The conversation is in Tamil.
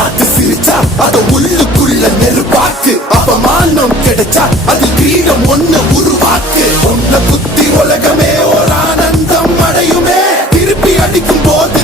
பார்த்து சிரிச்சா அத உள்ளுக்குள்ள நெருப்பாக்கு. அவமானம் கிடைச்சா அது கிரீடம் ஒண்ணு உருவாக்கு. உன்னை குத்தி உலகமே ஒரு ஆனந்தம் அடையுமே. திருப்பி அடிக்கும் போது